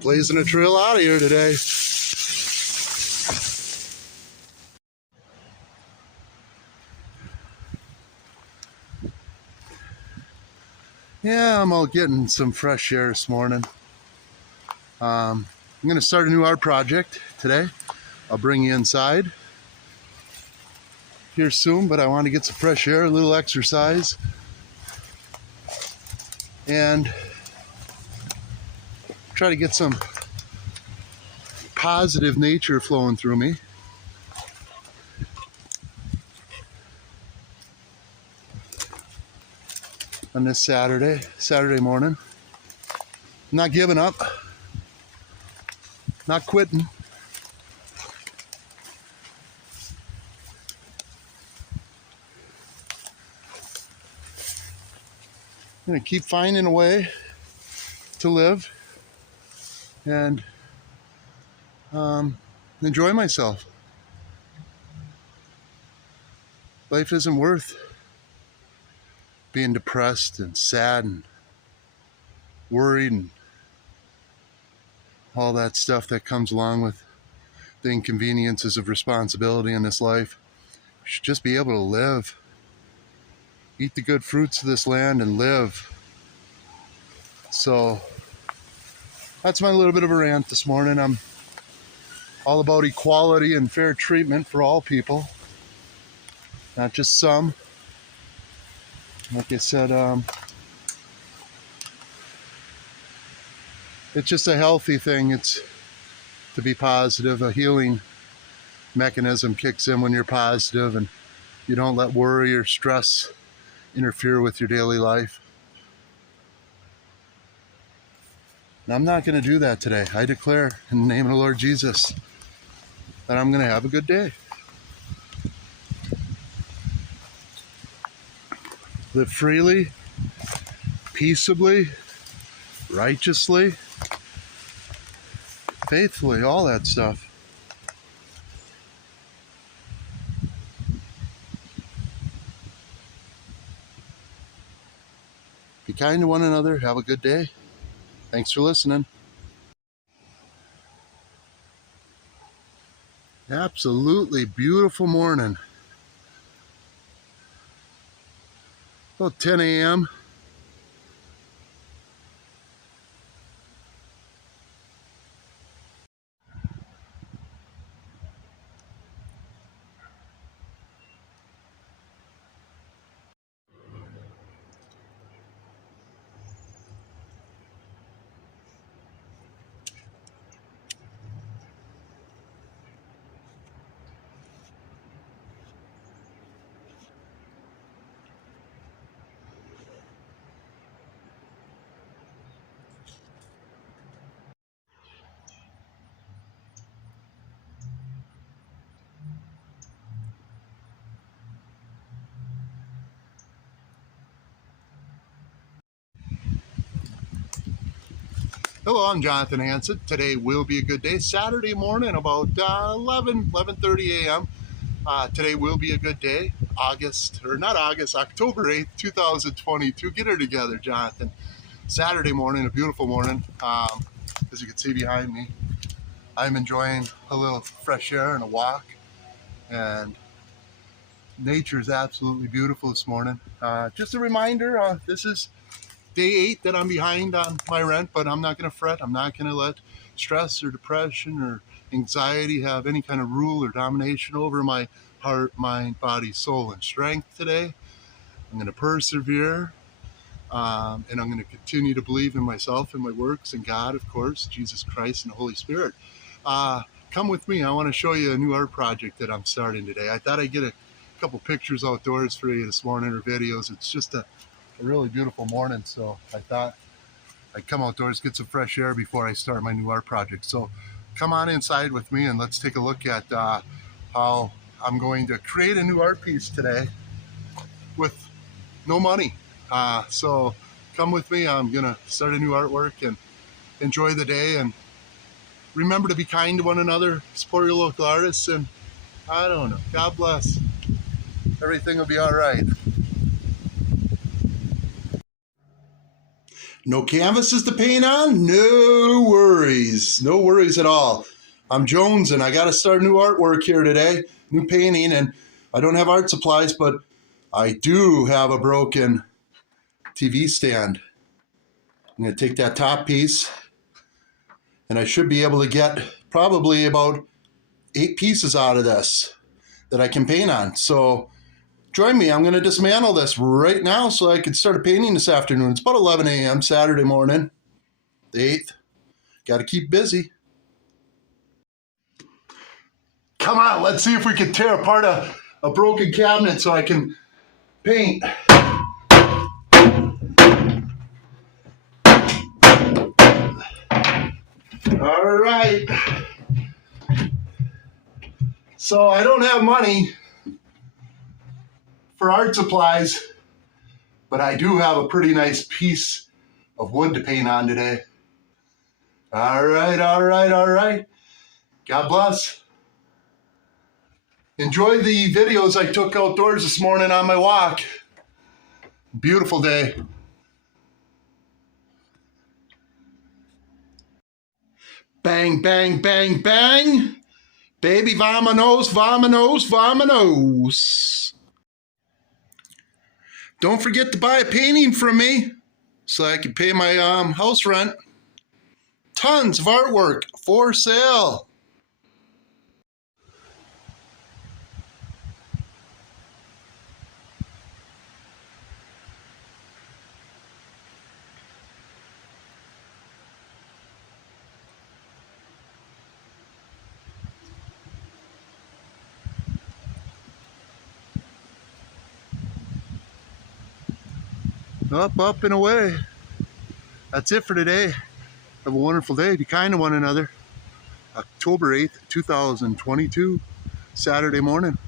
blazing a trail out of here today. Yeah, I'm out getting some fresh air this morning. I'm going to start a new art project today. I'll bring you inside here soon, but I want to get some fresh air, a little exercise, and try to get some positive nature flowing through me. On this Saturday morning. I'm not giving up, not quitting. I'm gonna keep finding a way to live and enjoy myself. Life isn't worth being depressed and sad and worried and all that stuff that comes along with the inconveniences of responsibility in this life. You should just be able to live, eat the good fruits of this land and live. So that's my little bit of a rant this morning. I'm all about equality and fair treatment for all people, not just some. Like I said, it's just a healthy thing. It's to be positive. A healing mechanism kicks in when you're positive and you don't let worry or stress interfere with your daily life. And I'm not going to do that today. I declare in the name of the Lord Jesus that I'm going to have a good day. Live freely, peaceably, righteously, faithfully, all that stuff. Be kind to one another. Have a good day. Thanks for listening. Absolutely beautiful morning. About 10 a.m. Hello, I'm Jonathan Hansen. Today will be a good day. Saturday morning, about 11:30 a.m. Today will be a good day. October 8th, 2022. Get her together, Jonathan. Saturday morning, a beautiful morning. As you can see behind me, I'm enjoying a little fresh air and a walk. And nature is absolutely beautiful this morning. Just a reminder, this is day 8 that I'm behind on my rent, but I'm not going to fret. I'm not going to let stress or depression or anxiety have any kind of rule or domination over my heart, mind, body, soul, and strength today. I'm going to persevere, and I'm going to continue to believe in myself and my works and God, of course, Jesus Christ and the Holy Spirit. Come with me. I want to show you a new art project that I'm starting today. I thought I'd get a couple pictures outdoors for you this morning, or videos. It's just a really beautiful morning, so I thought I'd come outdoors, get some fresh air before I start my new art project. So come on inside with me and let's take a look at how I'm going to create a new art piece today with no money. So come with me. I'm gonna start a new artwork and enjoy the day, and remember to be kind to one another, support your local artists, and I don't know, God bless. Everything will be all right. No canvases to paint on? No worries. No worries at all. I'm Jones, and I got to start new artwork here today, new painting, and I don't have art supplies, but I do have a broken TV stand. I'm going to take that top piece, and I should be able to get probably about 8 pieces out of this that I can paint on. So join me. I'm going to dismantle this right now so I can start painting this afternoon. It's about 11 a.m. Saturday morning, the 8th. Got to keep busy. Come on, let's see if we can tear apart a broken cabinet so I can paint. All right. So I don't have money for art supplies, but I do have a pretty nice piece of wood to paint on today. All right, all right, all right. God bless. Enjoy the videos I took outdoors this morning on my walk. Beautiful day. Bang, bang, bang, bang. Baby, vamonos, vamonos, vamonos. Don't forget to buy a painting from me so I can pay my house rent. Tons of artwork for sale. Up and away. That's it for today. Have a wonderful day. Be kind to one another. October 8th, 2022, Saturday morning.